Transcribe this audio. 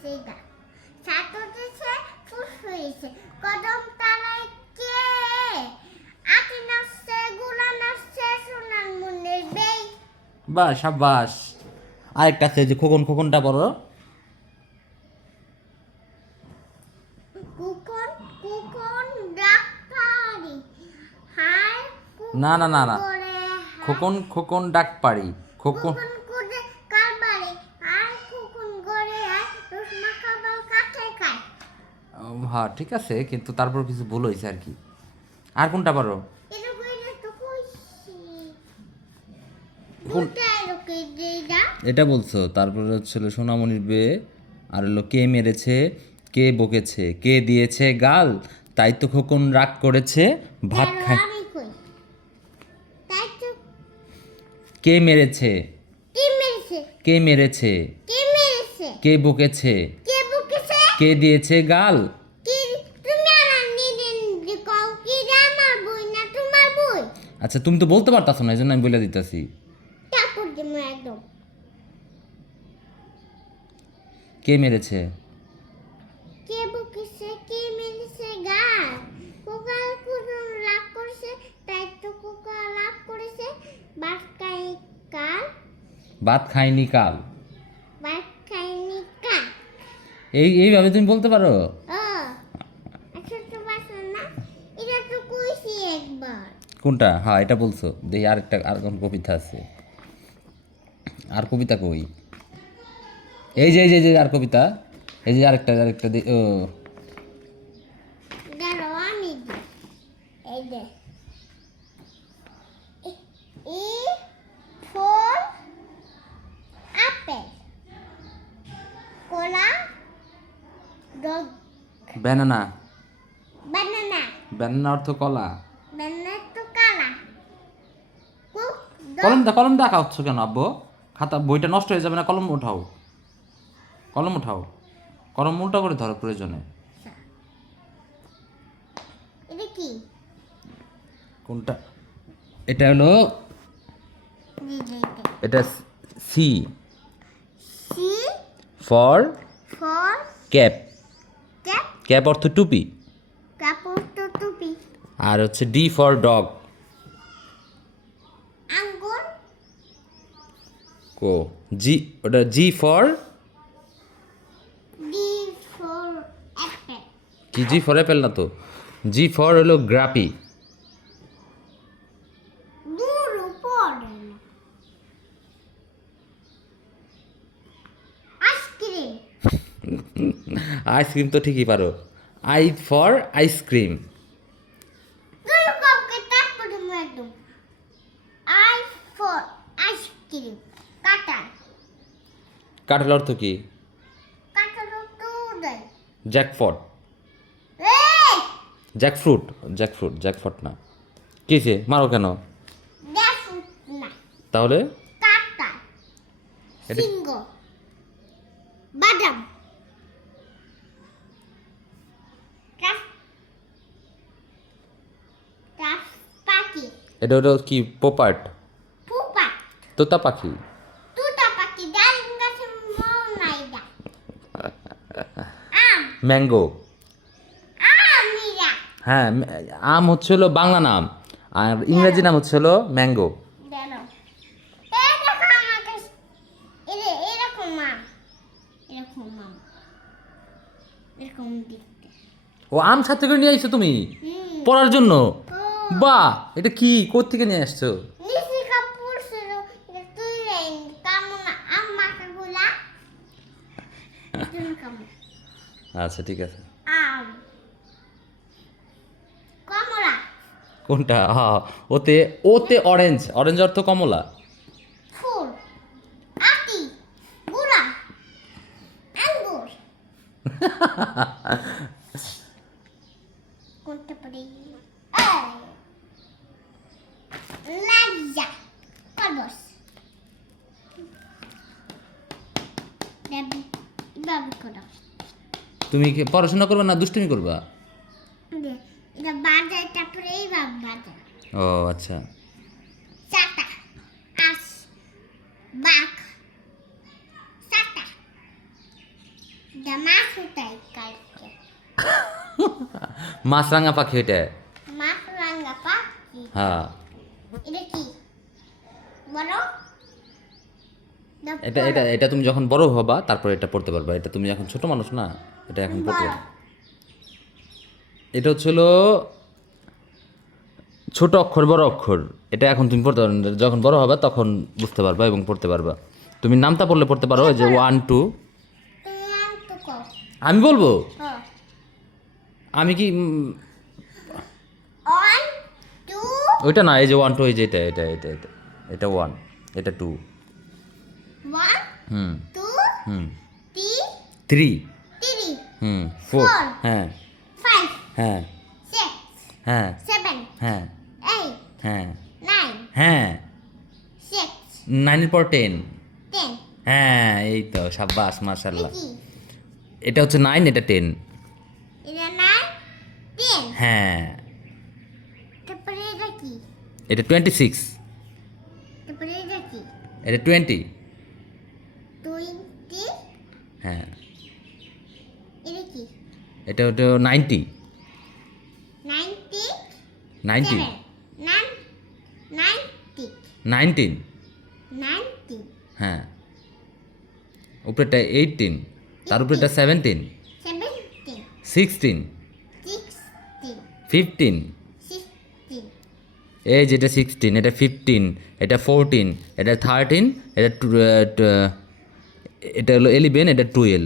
সেইটা সাত উঠেছে ফুস হয়েছে কদম তালায় কে আটি নাচছে গুলা নাচছে সোনার মুন্নের বেই। বাহ সাবাস। আরেকটা আছে যে খোকন, খোকনটা বড়। কুকন কুকন ডাক্তারি হায় না না না না, করে খোকন খোকন ডাক পারি। খোকন কুকন করে কারবারে আর কুকন করে আর রসমা খাবার কাছে খায়। হ্যাঁ ঠিক আছে, কিন্তু তারপর কিছু ভুল হয়েছে আর কি। আর কোনটা পারো? এটা কইলে তো কইছি কোন? দুটা এরকম দেইদা এটা বলছো। তারপরে হচ্ছিল সোনামণির বিয়ে, আর হলো কে মেরেছে, কে বকেছে, কে দিয়েছে গাল, তাই তো খোকন রাগ করেছে ভাত খায়। আমি কই তাই তো কে মেরেছে, কি মেরেছে কে মেরেছে, কি মেরেছে কে বকেছে, কে বুকেছে কে দিয়েছে গাল। কি তুমি আমার নিদিন যে কও কি রে আমার বই না তোমার বই আচ্ছা তুমি তো বলতে পারতাছো না, এই জন্য আমি বলে দিতেছি। তারপর দিমু একদম কে মেরেছে, কে বুকেছে কে মেরেছে গাল কোকাল কুকুর লাভ করেছে তাই তো কোকা লাভ করেছে বাটকাই কাল ভাত খায়নি কাল। বাটকাইনি কাল এইভাবে তুমি বলতে পারো? ও আচ্ছা তো বাসা না এটা তো কইছি একবার কোনটা? হ্যাঁ এটা বলছো। দেখি আরেকটা, আর কোন কবিতা আছে? আর কবিতা কই? এই যে আর কবিতা, এই যে আরেকটা আরেকটা ও দাঁড়াও আমি দিই এই দে ই ফর আপেল কলা ডগ ব্যানানা। বানানা ব্যানানা অর্থ কলা। বানানা তো কালা কুক কলম দেখা হচ্ছে কেন আব্বু? খাতা বইটা নষ্ট হয়ে যাবে না? কলম উঠাও, কলম উঠাও, কলম উল্টা করে ধরো প্রয়োজনে। এটা কি কোনটা? এটা হলো, এটা C C for for cap. Cap cap অর্থ টুপি। কাপড় তো টুপি আর হচ্ছে ডি ফর ডগ। আঙ্গুর কো জি, ওটা G for D for apple কি? জি ফর অ্যাপেল না তো, জি ফর হলো গ্রাপি। দূর পড়ে না আইসক্রিম আইসক্রিম তো ঠিকই পারো। I for ice cream. দূর কাউকে তারপরে একদম আই ফর আইসক্রিম কাটার কাঁঠাল অর্থ কি? কাটার তো দেয় জ্যাকফট। এই জ্যাকফ্রুট, জ্যাকফট না। কিসে মারো কেন? দেখো না তাহলে কাটা এটা সিঙ্গ বাদাম কাস কাস পাখি এটা হলো কি? পোপাট, ফুপা তোতা পাখি। তুতা পাখি ডালিম গাছে নাই দা আম ম্যাঙ্গো। আমিরা হ্যাঁ, আম হচ্ছে হলো বাংলা নাম, আর ইংরেজি নাম হচ্ছে হলো ম্যাঙ্গো। দেখো এই দেখো আমার কাছে এরকম আম এরকম দেখতে ও আম সাথে করে নিয়ে আইছো তুমি হুম পড়ার জন্য? ও বাহ, এটা কি কোত্থেকে নিয়ে আসছো? নিচে কাপড় ছিল তুই রেন কামন আম মাখাগুলা তুমি কামন আচ্ছা ঠিক আছে। আম কমলা কোনটা? হ্যাঁ, ওতে ওতে অরেঞ্জ, অরেঞ্জ অর্থ কমলা। ফুল আটি গুড়া আঙ্গুর কোনটা পড়ে লাজা কলবস দেবি বাবু কোডা তুমি কি পড়াশোনা করবে না দুষ্টুমি করবা? এটা বাজার তারপরে এই বাজার ও আচ্ছা। চাটা আস বাঘ চাটা মাছ উঠাই কালকে মাছরাঙা পাখি এটা। মাছ রাঙ্গা পাখি হ্যাঁ, এটা কি বড় না এটা এটা এটা তুমি যখন বড় হবা তারপর এটা পড়তে পারবা। এটা তুমি এখন ছোট মানুষ না, এটা এখন পড়তে বড়? পারবা। এটা হচ্ছিল ছোট অক্ষর বড় অক্ষর, এটা এখন তুমি পড়তে পারবে না। যখন বড় হবে তখন বুঝতে পারবা এবং পড়তে পারবা। তুমি নামটা পড়লে পড়তে পারো, ওই যে 1 2। তুমি নাম তো কও আমি বলবো, ও আমি কি 1 2 ওইটা না, এই যে 1 2, এই যে এটা এটা এটা এটা এটা 1, এটা 2। 1 হুম 2 হুম 3 3 3 হুম 4। Four. হ্যাঁ 5 হ্যাঁ 6 হ্যাঁ 7 হ্যাঁ 8 হ্যাঁ 9 হ্যাঁ 6 9 এর পর 10। 10 হ্যাঁ, এই তো সাব্বাস, এটা মাশাআল্লাহ। কি এটা হচ্ছে 9, এটা 10। এটা 9 10 হ্যাঁ, তারপরে এটা কি এটা 26। তারপরে এটা কি এটা 20। 20 হ্যাঁ, এটা কি এটা হচ্ছে 90। 90 90 90 19। 90 হ্যাঁ, উপরেটা 18, তার উপরেটা 17 17 16 16 15। 16 এই যেটা 16, এটা 15, এটা 14, এটা 13, এটা এটা হলো 11, এটা 12।